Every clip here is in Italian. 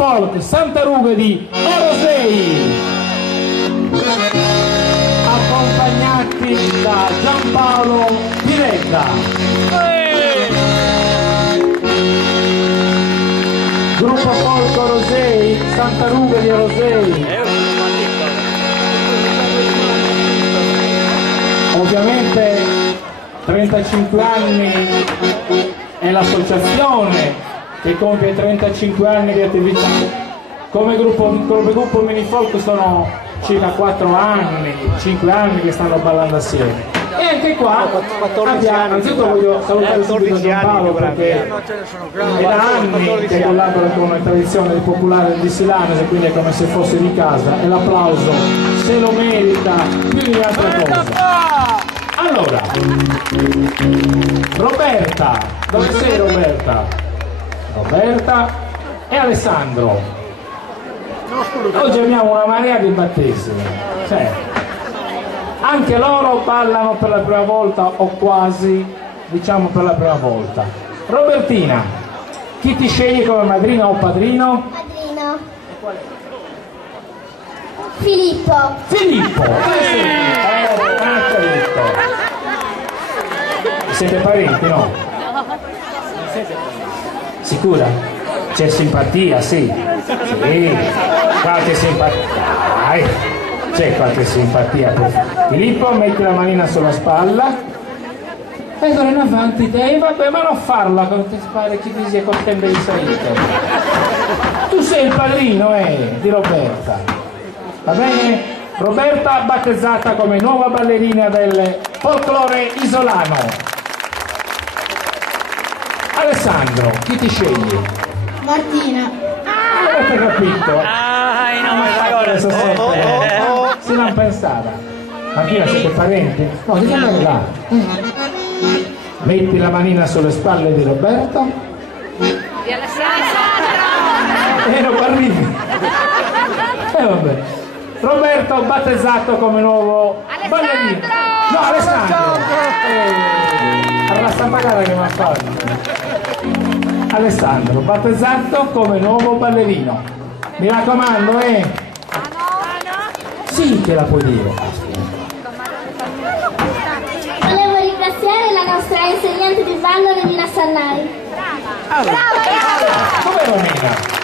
Folk Santa Ruga di Orosei, accompagnati da Giampaolo Piretta. Gruppo Folk Orosei, Santa Ruga di Orosei. Ovviamente 35 anni è l'associazione che compie 35 anni di attività. Come gruppo Minifolk sono circa 4 anni, 5 anni che stanno ballando assieme. E anche qua abbiamo, innanzitutto voglio salutare subito Giampaolo perché è da anni che collabora con una tradizione popolare di Silano, e quindi è come se fosse di casa, e l'applauso se lo merita più di altre cose. Allora, Roberta, dove sei Roberta? Roberta e Alessandro. Oggi abbiamo una marea di battesimi, cioè, anche loro ballano per la prima volta o quasi, diciamo per la prima volta. Robertina, chi ti sceglie come madrina o padrino? Padrino. Filippo. Filippo, siete parenti, no? Sicura? C'è simpatia, sì. Sì, qualche simpatia. Dai, c'è qualche simpatia. Filippo, metti la manina sulla spalla. E ora in avanti te, vabbè, ma non farla con te pare che ti sia contento di salire. Tu sei il padrino, di Roberta. Va bene? Roberta battezzata come nuova ballerina del folklore isolano. Alessandro, chi ti scegli? Martina. Avete capito? Se non pensava. Martina, siete parenti? No, devi andare là. Metti la manina sulle spalle di Roberto. Di Alessandro! E non arrivi. Vabbè. Roberto battezzato come nuovo ballerino. No, Alessandro! Arrasta pagare che mi ha fatto. Alessandro, battezzato come nuovo ballerino. Mi raccomando, Sì che la puoi dire. Volevo ringraziare la nostra insegnante di ballo Romina Sannai. Come Romina?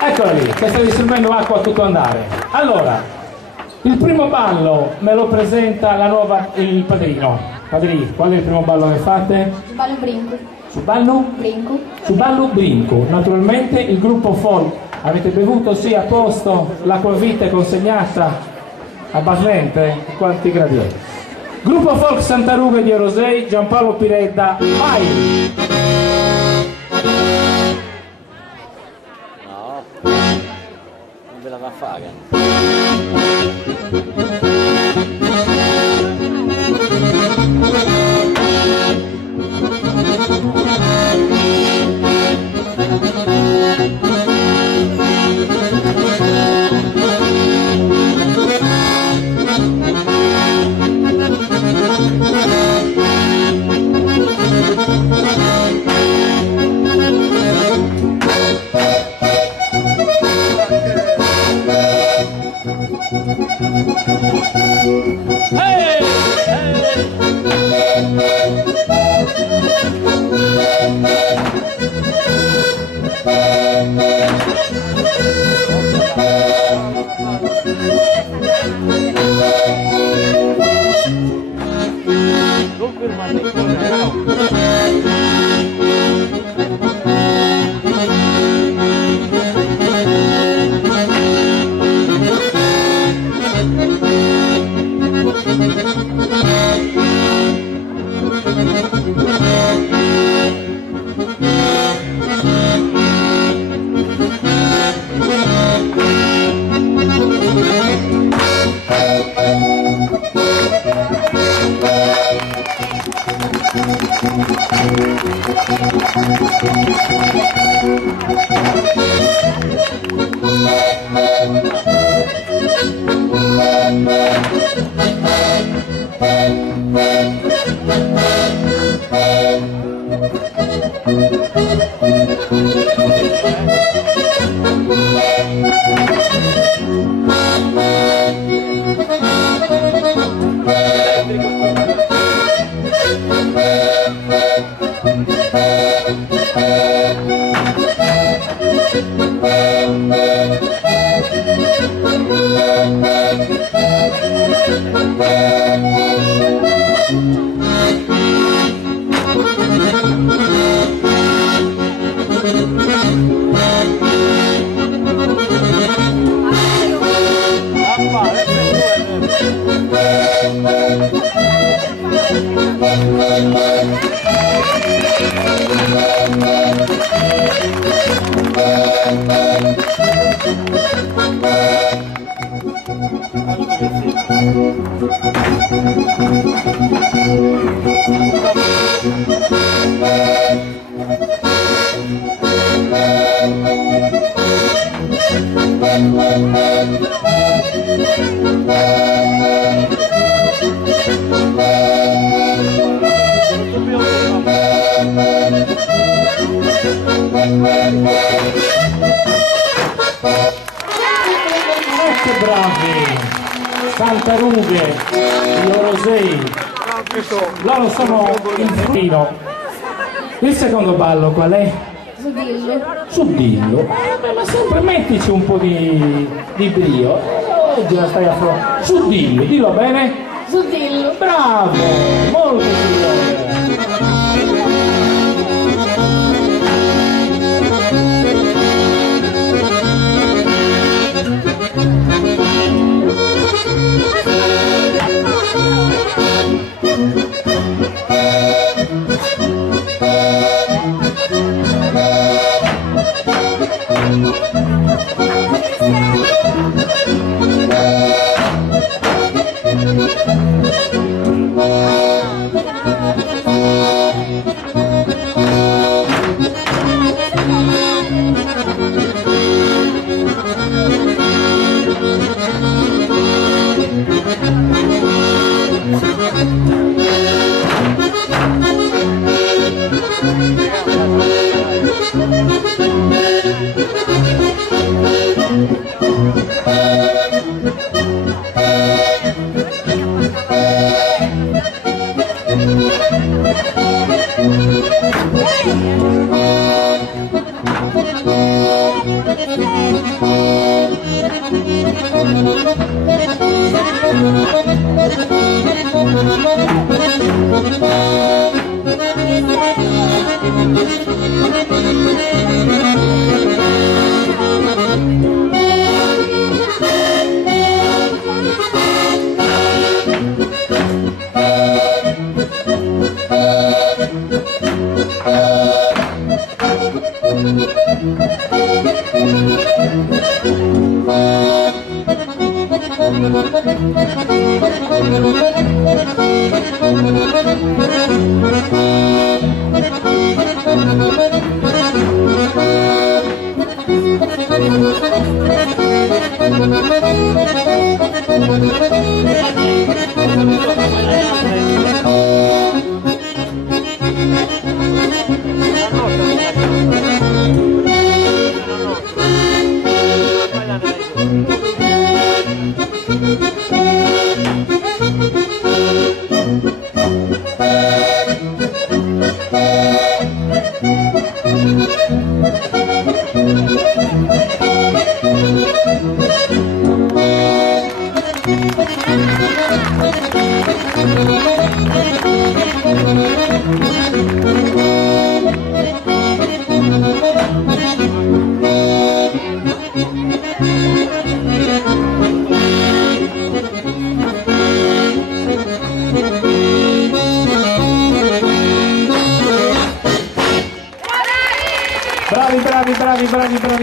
Eccola lì, che sta distribuendo acqua a tutto andare. Allora, il primo ballo me lo presenta il padrino. Padrino, qual è il primo ballo che fate? Su ballo brinco. Su ballo? Brinco. Su ballo brinco. Naturalmente il gruppo folk. Avete bevuto? Sì, a posto? L'acquavite è consegnata a Baslente? Quanti gradi è? Gruppo folk Santa Ruga di Orosei, Giampaolo Piretta, vai! No, non ve la va a fare. Ecco bravi! Santa Rughe, Orosei, loro sono il frino. Il secondo ballo qual è? Zudillo. Subdillo. Ma sempre mettici un po' di brio. Oggi la stai a fare. Subdillo, dillo bene? Zudillo. Bravo! Molto bene!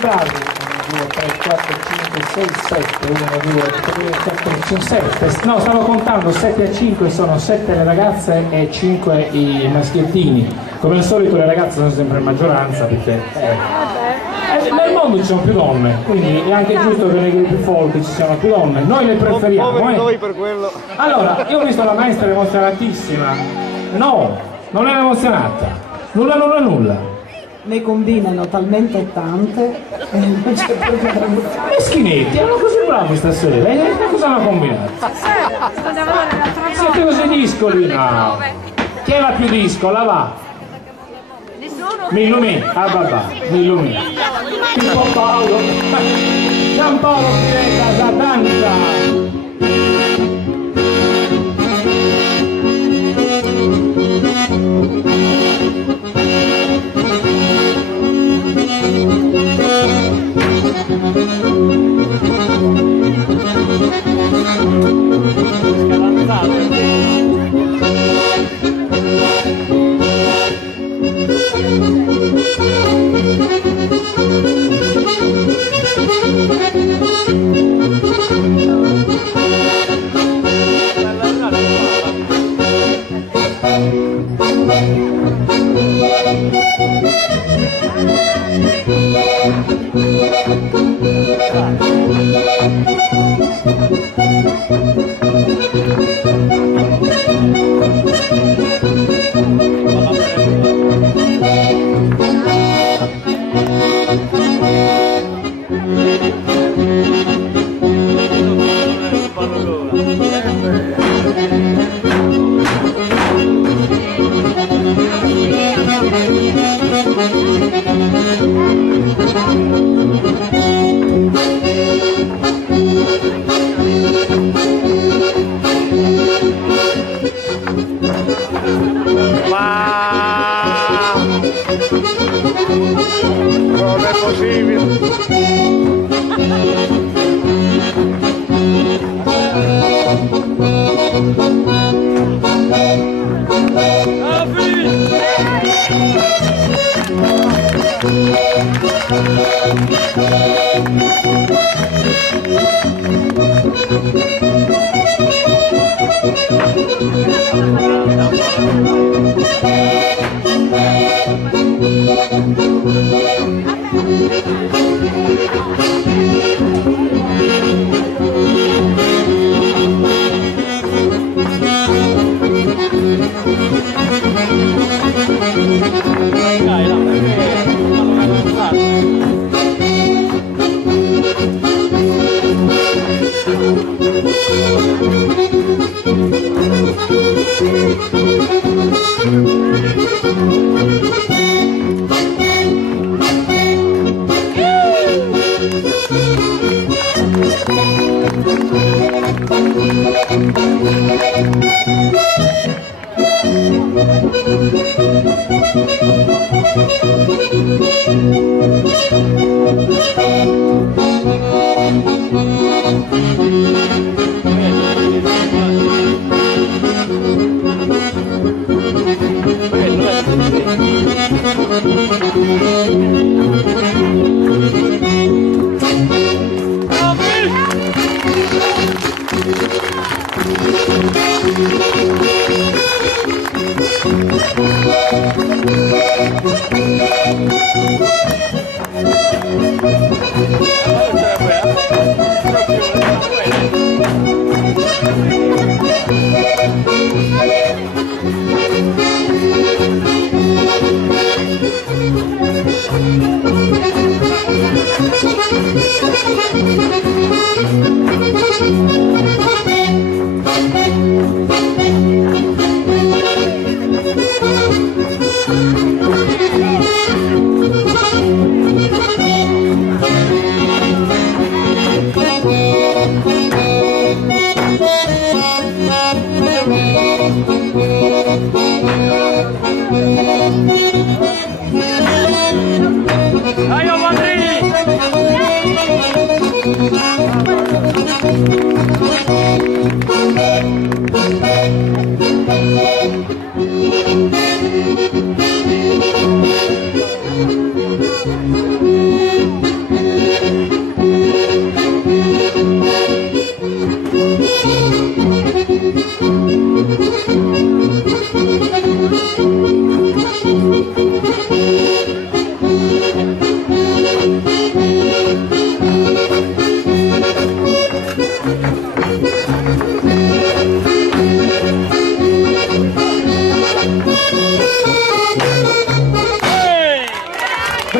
Bravi. 1, 2, 3, 4, 5, 6, 7. 1, 2, 3, 4, 5, 7. No, stavo contando, 7 a 5 sono 7 le ragazze e 5 i maschiettini. Come al solito le ragazze sono sempre in maggioranza perché nel mondo ci sono più donne, quindi è anche giusto che nei gruppi folk ci siano più donne. Noi le preferiamo. Noi per quello. Allora, io ho visto la maestra emozionatissima. No, non era emozionata. Nulla. Ne combinano talmente tante e non c'è problema. Meschinetti, erano così bravi stasera, cosa hanno combinato? Siete così discoli? No. Chi è la più discola? Va? Mi illumini, mi illumini. Pippo Paolo, Giampaolo Piretta, danza. Non è possibile.